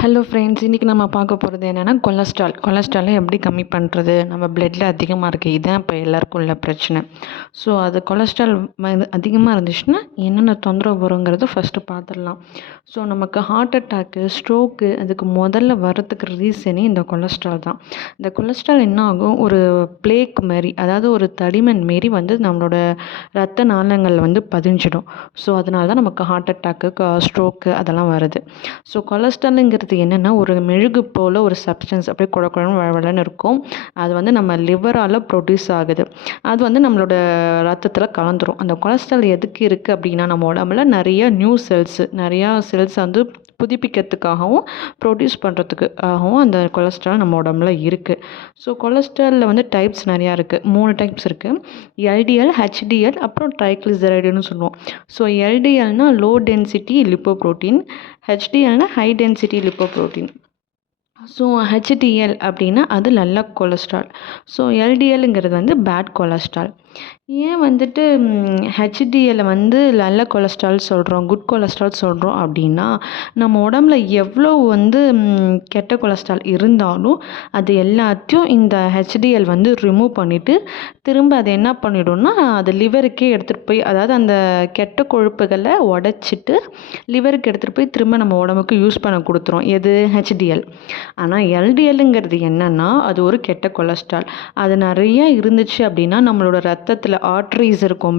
Hello friends, இன்றைக்கி நம்ம பார்க்க போகிறது என்னென்னா கொலஸ்ட்ராலை எப்படி கம்மி பண்ணுறது. நம்ம பிளட்டில் அதிகமாக இருக்குது, இதுதான் இப்போ எல்லாருக்கும் உள்ள பிரச்சனை. ஸோ அது கொலஸ்ட்ரால் அதிகமாக இருந்துச்சுன்னா என்னென்ன தொந்தரவு வருங்கிறது ஃபஸ்ட்டு பார்த்துடலாம். ஸோ நமக்கு ஹார்ட் அட்டாக்கு, ஸ்ட்ரோக்கு அதுக்கு முதல்ல வர்றதுக்கு ரீசனே இந்த கொலஸ்ட்ரால் தான். இந்த கொலஸ்ட்ரால் என்ன ஆகும், ஒரு பிளேக் மாரி, அதாவது ஒரு தடிமன் மாரி வந்து நம்மளோட ரத்த நாளங்களில் வந்து பதிஞ்சிடும். ஸோ அதனால தான் நமக்கு ஹார்ட் அட்டாக்கு, ஸ்ட்ரோக்கு அதெல்லாம் வருது. ஸோ கொலஸ்ட்ராலுங்கிறது என்னென்னா ஒரு மெழுகு போல் ஒரு சப்ஸ்டன்ஸ், அப்படியே குழ குழன்னு வளன்னு இருக்கும். அது வந்து நம்ம லிவரால் ப்ரொடியூஸ் ஆகுது. அது வந்து நம்மளோட ரத்தத்தில் கலந்துரும். அந்த கொலஸ்ட்ரால் எதுக்கு இருக்குது அப்படின்னா, நம்ம உடம்புல நிறையா செல்ஸ் வந்து புதுப்பிக்கிறதுக்காகவும் ப்ரொடியூஸ் பண்ணுறதுக்காகவும் அந்த கொலஸ்ட்ரால் நம்ம உடம்புல இருக்குது. ஸோ கொலஸ்ட்ராலில் வந்து டைப்ஸ் நிறையா இருக்குது. 3 டைப்ஸ் இருக்குது. எல்டிஎல், ஹெச்டிஎல், அப்புறம் ட்ரைக்ளிசரைடுன்னு சொல்லுவோம். ஸோ எல்டிஎல்னா லோ டென்சிட்டி லிப்போப்ரோட்டீன், ஹெச்டிஎல்னா high density lipoprotein. So HDL அப்படின்னா அது நல்ல கொலஸ்ட்ரால். ஸோ எல்டிஎல்ங்கிறது வந்து பேட் கொலஸ்ட்ரால். ஏன் வந்துட்டு ஹெச்டிஎல்லை வந்து நல்ல கொலஸ்ட்ரால் சொல்கிறோம், குட் கொலஸ்ட்ரால் சொல்கிறோம் அப்படின்னா, நம்ம உடம்புல எவ்வளோ வந்து கெட்ட கொலஸ்ட்ரால் இருந்தாலும் அது எல்லாத்தையும் இந்த ஹெச்டிஎல் வந்து ரிமூவ் பண்ணிவிட்டு திரும்ப அதை என்ன பண்ணிவிடும்னா, அது லிவருக்கே எடுத்துகிட்டு போய், அதாவது அந்த கெட்ட கொழுப்புகளை உடச்சிட்டு லிவருக்கு எடுத்துகிட்டு போய் திரும்ப நம்ம உடம்புக்கு யூஸ் பண்ண கொடுத்துரும். எது? ஹெச்டிஎல். ஆனால் எல்டிஎல்லுங்கிறது என்னென்னா, அது ஒரு கெட்ட கொலஸ்ட்ரால். அது நிறைய இருந்துச்சு அப்படின்னா நம்மளோட ரத்தத்தில் ஆர்ட்ரிஸ் இருக்கும்,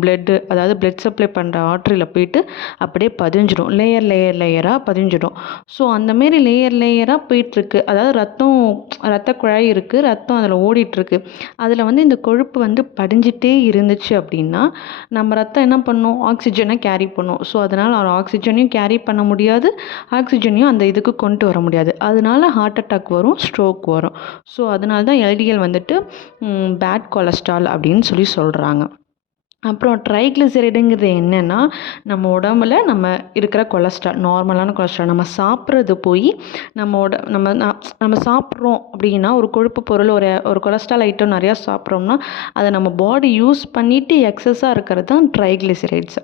அதாவது பிளட் சப்ளை பண்ணுற ஆர்ட்ரியில் போயிட்டு அப்படியே பதிஞ்சிடும், லேயராக பதிஞ்சிடும். ஸோ அந்தமாரி லேயராக போயிட்டுருக்கு. அதாவது ரத்த குழாய் இருக்குது, ரத்தம் அதில் ஓடிட்டுருக்கு. அதில் வந்து இந்த கொழுப்பு வந்து படிஞ்சிட்டே இருந்துச்சு அப்படின்னா நம்ம ரத்தம் என்ன பண்ணும், ஆக்சிஜனை கேரி பண்ணும். ஸோ அதனால் ஆக்சிஜனையும் கேரி பண்ண முடியாது, ஆக்சிஜனையும் அந்த இதுக்கு கொண்டு வர முடியாது. அதனால ஹார்ட் அட்டாக் வரும், ஸ்ட்ரோக் வரும். ஸோ அதனால தான் எல்டிஎல் வந்துட்டு பேட் கொலஸ்ட்ரால் அப்படின்னு சொல்கிறாங்க. அப்புறம் ட்ரைக்ளிசரைடுங்கிறது என்னென்னா, நம்ம உடம்புல நம்ம இருக்கிற கொலஸ்ட்ரால், நார்மலான கொலஸ்ட்ரால், நம்ம சாப்பிட்றது போய் நம்ம சாப்பிட்றோம் அப்படின்னா, ஒரு கொழுப்பு பொருள், ஒரு கொலஸ்ட்ரால் ஐட்டம் நிறையா சாப்பிட்றோம்னா அதை நம்ம பாடி யூஸ் பண்ணிவிட்டு எக்ஸஸாக இருக்கிறது தான் ட்ரைக்ளிசரைட்ஸ்.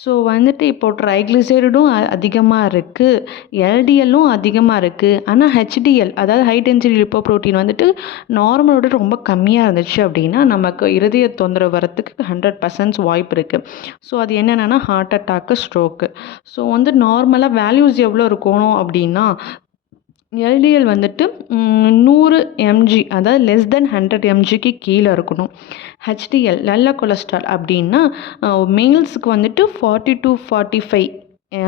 ஸோ வந்துட்டு இப்போது ட்ரைக்ளிசரைடும் அதிகமாக இருக்குது, எல்டிஎல்லும் அதிகமாக இருக்குது. ஆனால் ஹெச்டிஎல், அதாவது ஹை டென்சிட்டி லிப்போப்ரோட்டீன் வந்துட்டு நார்மலோட ரொம்ப கம்மியாக இருந்துச்சு அப்படின்னா நமக்கு இருதய தொந்தரவு வரத்துக்கு 100% வாய்ப்பு இருக்குது. ஸோ அது என்னென்னா ஹார்ட் அட்டாக்கு, ஸ்ட்ரோக்கு. ஸோ வந்து நார்மலாக வேல்யூஸ் எவ்வளோ இருக்கணும் அப்படின்னா, எல்டிஎல் வந்துட்டு 100 mg, அதாவது லெஸ் தென் 100 mgக்கு கீழே இருக்கணும். ஹெச்டிஎல் நல்ல கொலஸ்ட்ரால் அப்படின்னா மேல்ஸுக்கு வந்துட்டு 40 to 45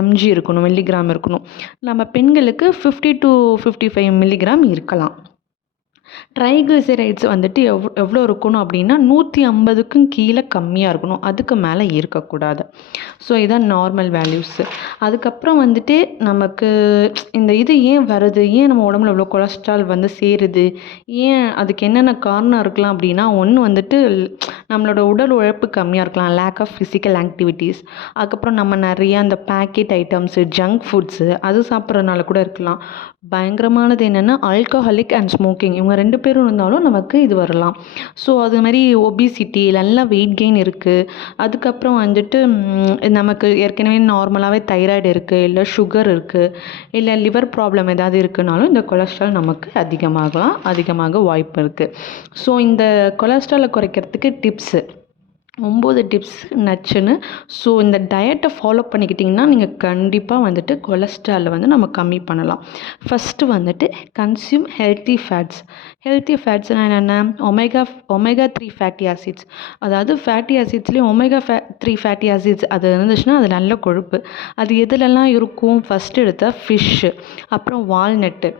mg இருக்கணும், மில்லிகிராம் இருக்கணும். நம்ம பெண்களுக்கு 50 to 55 மில்லிகிராம் இருக்கலாம். ட்ரைக்ளிசரைட்ஸ் வந்துட்டு எவ்வளோ இருக்கணும் அப்படின்னா 150க்கும் கீழே கம்மியாக இருக்கணும், அதுக்கு மேலே இருக்கக்கூடாது. ஸோ இதான் நார்மல் வேல்யூஸு. அதுக்கப்புறம் வந்துட்டு நமக்கு இந்த இது ஏன் வருது, ஏன் நம்ம உடம்புல இவ்வளோ கொலஸ்ட்ரால் வந்து சேருது, ஏன் அதுக்கு என்னென்ன காரணம் இருக்கலாம் அப்படின்னா, ஒன்று வந்துட்டு நம்மளோட உடல் உழைப்பு கம்மியாக இருக்கலாம், லேக் ஆஃப் ஃபிசிக்கல் ஆக்டிவிட்டீஸ். அதுக்கப்புறம் நம்ம நிறையா அந்த பேக்கெட் ஐட்டம்ஸு, ஜங்க் ஃபுட்ஸு அது சாப்பிட்றதுனால கூட இருக்கலாம். பயங்கரமானது என்னென்னா ஆல்கஹாலிக் அண்ட் ஸ்மோக்கிங், இவங்க 2 பேரும் இருந்தாலும் நமக்கு இது வரலாம். ஸோ அது மாதிரி ஒபிசிட்டி, நல்லா வெயிட் கெயின் இருக்குது. அதுக்கப்புறம் வந்துட்டு நமக்கு ஏற்கனவே நார்மலாகவே தைராய்டு இருக்குது, இல்லை சுகர் இருக்குது, இல்லை லிவர் ப்ராப்ளம் ஏதாவது இருக்குனாலும் இந்த கொலஸ்ட்ரால் நமக்கு அதிகமாக வாய்ப்பு இருக்குது. ஸோ இந்த கொலஸ்ட்ராலை குறைக்கிறதுக்கு 9 டிப்ஸ் நச்சுன்னு. ஸோ இந்த டயட்டை ஃபாலோ பண்ணிக்கிட்டிங்கன்னா நீங்கள் கண்டிப்பாக வந்துட்டு கொலஸ்ட்ராலை வந்து நம்ம கம்மி பண்ணலாம். ஃபஸ்ட்டு வந்துட்டு கன்சியூம் ஹெல்த்தி ஃபேட்ஸ்னால் என்னென்ன, ஒமேகா 3 ஃபேட்டி ஆசிட்ஸ், அதாவது ஃபேட்டி ஆசிட்ஸ்லேயும் ஒமேகா 3 ஃபேட்டி ஆசிட்ஸ் அது இருந்துச்சுன்னா அது நல்ல கொழுப்பு. அது எதுலலாம் இருக்கும், ஃபஸ்ட்டு எடுத்தால் ஃபிஷ்ஷு, அப்புறம் வால்நட்டு,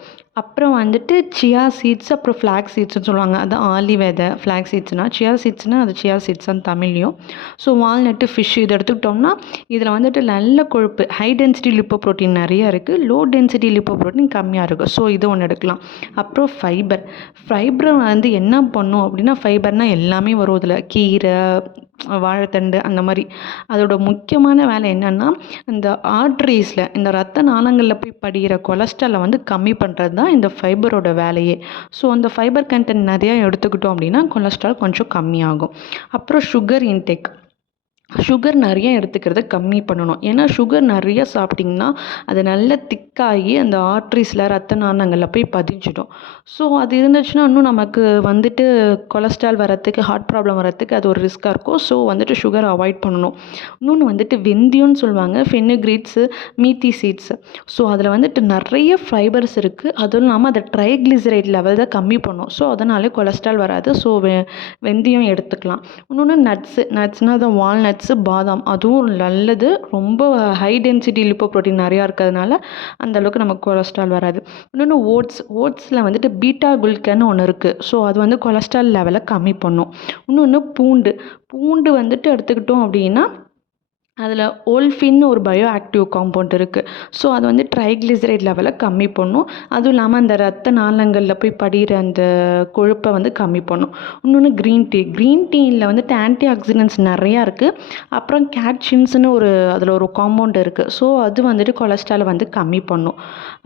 அப்புறம் வந்துட்டு சியா சீட்ஸ், அப்புறம் ஃப்ளாக்ஸ் சீட்ஸ்னு சொல்லுவாங்க. அது ஆலி விதை. ஃப்ளாக்ஸ் சீட்ஸ்னால் சியா சீட்ஸ்னால் அது சியா சீட்ஸ்னு தமிழ்லையும். ஸோ வால்நட்டு, ஃபிஷ் இது எடுத்துக்கிட்டோம்னா இதில் வந்துட்டு நல்ல கொழுப்பு, ஹை டென்சிட்டி லிப்போப்ரோட்டீன் நிறையா இருக்குது, லோ டென்சிட்டி லிப்போப்ரோட்டீன் கம்மியாக இருக்குது. ஸோ இது ஒன்று எடுக்கலாம். அப்புறம் ஃபைபர் வந்து என்ன பண்ணும் அப்படின்னா, ஃபைபர்னால் எல்லாமே வரும் இதில், கீரை, வாழைத்தண்டு அந்த மாதிரி. அதோட முக்கியமான வேலை என்னென்னா, இந்த ஆர்ட்ரிஸில், இந்த ரத்த நாளங்களில் போய் படிகிற கொலஸ்ட்ராலை வந்து கம்மி பண்ணுறது தான் இந்த ஃபைபரோட வேலையே. ஸோ அந்த ஃபைபர் கண்டென்ட் நிறையா எடுத்துக்கிட்டோம் அப்படின்னா கொலஸ்ட்ரால் கொஞ்சம் கம்மியாகும். அப்புறம் சுகர் இன்டேக், சுகர் நிறைய எடுத்துக்கிறத கம்மி பண்ணணும். ஏன்னா சுகர் நிறைய சாப்பிட்டிங்கன்னா அது நல்லா திக்காகி அந்த ஆர்ட்ரீஸில் ரத்த நாளங்களில் போய் பதிஞ்சிடும். ஸோ அது இருந்துச்சுன்னா இன்னும் நமக்கு வந்துட்டு கொலஸ்ட்ரால் வரத்துக்கு, ஹார்ட் ப்ராப்ளம் வரத்துக்கு அது ஒரு ரிஸ்க்காக இருக்கும். ஸோ வந்துட்டு சுகரை அவாய்ட் பண்ணணும். இன்னொன்று வந்துட்டு வெந்தயம்னு சொல்லுவாங்க, ஃபெனுக்ரீக்ஸு, மீத்தி சீட்ஸு. ஸோ அதில் வந்துட்டு நிறைய ஃபைபர்ஸ் இருக்குது. அதுவும் இல்லாமல் அதை ட்ரைக்ளிசரைட் லெவல் தான் கம்மி பண்ணும். ஸோ அதனாலே கொலஸ்ட்ரால் வராது. ஸோ வெந்தயம் எடுத்துக்கலாம். இன்னொன்று நட்ஸ்னால் அது வால்நட்ஸு, பாதாம் அதுவும் நல்லது. ரொம்ப ஹை டென்சிட்டி லிப்போப்ரோட்டீன் நிறையா இருக்கிறதுனால அந்த அளவுக்கு நமக்கு கொலஸ்ட்ரால் வராது. இன்னொன்று ஓட்ஸில் வந்துட்டு பீட்டா குளுக்கன்னு ஒன்று இருக்குது. ஸோ அது வந்து கொலஸ்ட்ரால் லெவலை கம்மி பண்ணும். இன்னொன்று பூண்டு வந்துட்டு எடுத்துக்கிட்டோம் அப்படின்னா அதில் ஓல்ஃபின்னு ஒரு பயோ ஆக்டிவ் காம்பவுண்ட் இருக்குது. ஸோ அது வந்து ட்ரைக்ளிசரைட் லெவலை கம்மி பண்ணும். அதுவும் இல்லாமல் அந்த ரத்த நாளங்களில் போய் படிகிற அந்த கொழுப்பை வந்து கம்மி பண்ணும். இன்னொன்று க்ரீன் டீயில் வந்துட்டு ஆன்டி ஆக்சிடென்ட்ஸ் நிறையா இருக்குது. அப்புறம் கேட்சின்ஸ்னு அதில் ஒரு காம்பவுண்ட் இருக்குது. ஸோ அது வந்துட்டு கொலஸ்ட்ராலை வந்து கம்மி பண்ணும்.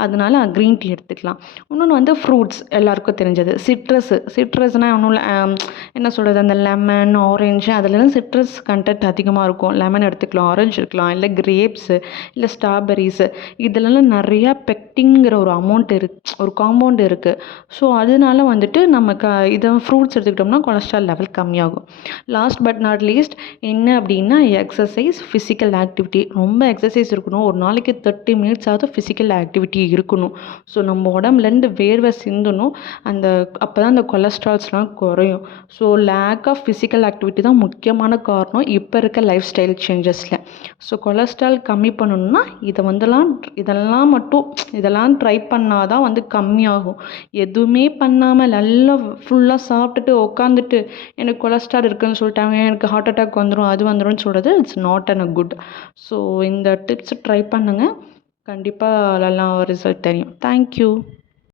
அதனால க்ரீன் டீ எடுத்துக்கலாம். இன்னொன்று வந்து ஃப்ரூட்ஸ் எல்லாருக்கும் தெரிஞ்சது சிட்ரஸ்னால் ஒன்றும் இல்லை, என்ன சொல்கிறது, அந்த லெமன், ஆரஞ்சு அதுலலாம் சிட்ரஸ் கண்டென்ட் அதிகமாக இருக்கும். லெமன் எடுத்துக்கலாம், ஆரஞ்சு இருக்கலாம், இல்லை கிரேப்ஸு, இல்லை ஸ்ட்ராபெர்ரிஸு. இதிலலாம் நிறையா பெக்டின்ங்கிற ஒரு காம்பவுண்ட் இருக்குது. ஸோ அதனால வந்துட்டு நம்ம இதை ஃப்ரூட்ஸ் எடுத்துக்கிட்டோம்னா கொலஸ்ட்ரால் லெவல் கம்மியாகும். லாஸ்ட் பட் நாட் லீஸ்ட் என்ன அப்படின்னா எக்ஸசைஸ், ஃபிசிக்கல் ஆக்டிவிட்டி. ரொம்ப எக்ஸசைஸ் இருக்கணும். ஒரு நாளைக்கு 30 மினிட்ஸாவது ஃபிசிக்கல் ஆக்டிவிட்டி இருக்கணும். ஸோ நம்ம உடம்புலேருந்து வேர்வை சிந்தணும். அப்போ தான் அந்த கொலஸ்ட்ரால்ஸ்லாம் குறையும். So lack of physical activity தான் முக்கியமான காரணம் இப்போ இருக்க லைஃப் ஸ்டைல் சேஞ்சஸில். ஸோ கொலஸ்ட்ரால் கம்மி பண்ணணும்னா இதெல்லாம் ட்ரை பண்ணால் தான் வந்து கம்மியாகும். எதுவுமே பண்ணாமல் நல்லா ஃபுல்லாக சாப்பிட்டுட்டு உட்காந்துட்டு எனக்கு கொலஸ்ட்ரால் இருக்குதுன்னு சொல்லிட்டாங்க, எனக்கு ஹார்ட் அட்டாக் வந்துடும், அது வந்துடும்னு சொல்கிறது it's not an a good. So இந்த டிப்ஸ் ட்ரை பண்ணுங்கள். கண்டிப்பாக நல்லா ரிசல்ட் தெரியும். தேங்க்யூ.